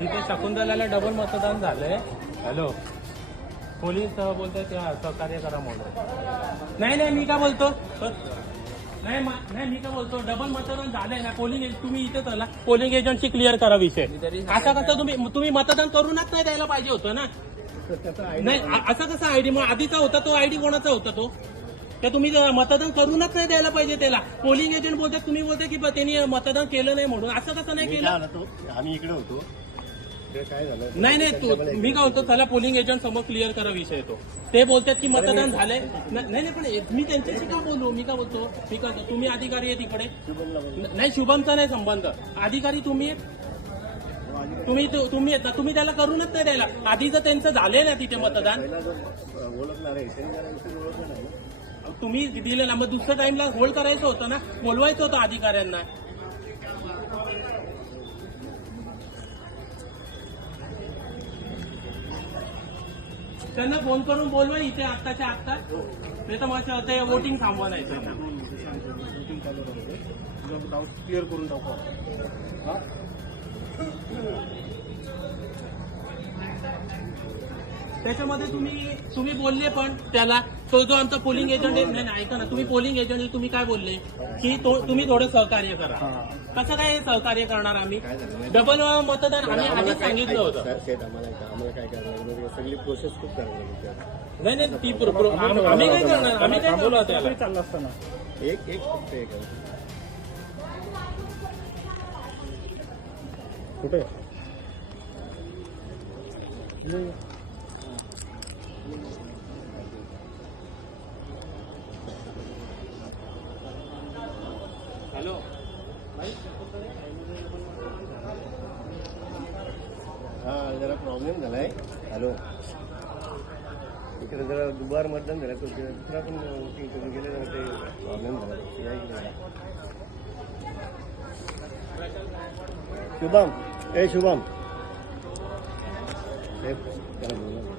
तिथे शकुंतलाला डबल मतदान झालंय. हॅलो पोलीस बोलतात सहकार्य करा म्हणून. नाही नाही मी काय बोलतो? नाही मा- नाही मी काय बोलतो? डबल मतदान झालंय ना पोलिंग तुम्ही इथे चला. पोलिंग एजंटशी क्लिअर करा विषय. असं कसं तुम्ही तुम्ही मतदान करूनच नाही द्यायला पाहिजे होतं ना? नाही असा कसा आयडी मग आधीचा होता तो आयडी कोणाचा होता तो? त्या तुम्ही मतदान करूनच नाही द्यायला पाहिजे त्याला. पोलिंग एजंट बोलतात तुम्ही बोलता की बा त्यांनी मतदान केलं नाही म्हणून. असं कसं नाही केलं? आम्ही इकडे होतो. नाही नाही तू मी काय होतो त्याला पोलिंग एजंट समोर क्लिअर करा विषय तो. ते बोलतात की मतदान झालंय. नाही नाही पण मी त्यांच्याशी का बोलू? मी काय बोलतो? मी काय तुम्ही अधिकारी आहे तिकडे? नाही शुभमचा नाही संबंध. अधिकारी तुम्ही तुम्ही तुम्ही येता. तुम्ही त्याला करूनच नाही द्यायला. आधीचं त्यांचं झालंय ना तिथे मतदान जरा. तुम्ही दिलं ना मग दुसऱ्या टाइमला होल्ड करायचं होतं ना? बोलवायचं होतं अधिकाऱ्यांना. त्यांना फोन करून बोलवा इथे आत्ताच्या आत्ता नाही तर मग ते वोटिंग थांबवायचं क्लिअर करून टाकू हा? त्याच्यामध्ये तुम्ही तुम्ही बोलले पण त्याला तो जो आमचा पोलिंग एजंट आहे नाही ऐका ना तुम्ही पोलिंग एजंट तुम्ही काय बोलले? की तो तुम्ही थोडं सहकार्य करा. कसं काय सहकार्य करणार आम्ही? डबल मतदान आम्ही आधीच सांगितलं होतं. का? सगळी प्रोसेस खूप. नाही नाही ती आम्ही काय करणार? आम्ही काय बोलू? चाललं असताना. एक एक फक्त एक आहे. कुठे? हॅलो. हा जरा प्रॉब्लेम झालाय. हॅलो. इकडे जरा दुबार मतदान झालं तर दुसरा पण वोटिंग करून गेले जरा ते प्रॉब्लेम झाला. या शुभम. ए शुभम.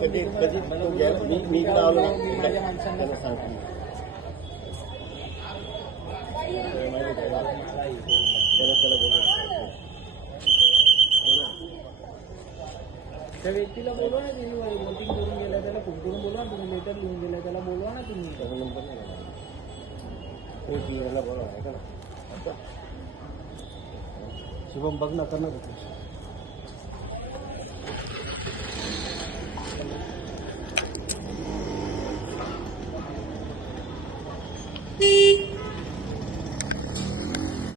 कधी कधी मी मी त्याला सांगतो त्याला बोलू त्या व्यक्तीला बोलवा ना तुम्ही वोटिंग करून गेला त्याला फोन करून बोलवा ना तुम्ही लेटर लिहून गेला त्याला बोलवा ना तुम्ही. त्याचा नंबर नाही. बोलवा आहे का ना. शुभम बघ ना करणार ना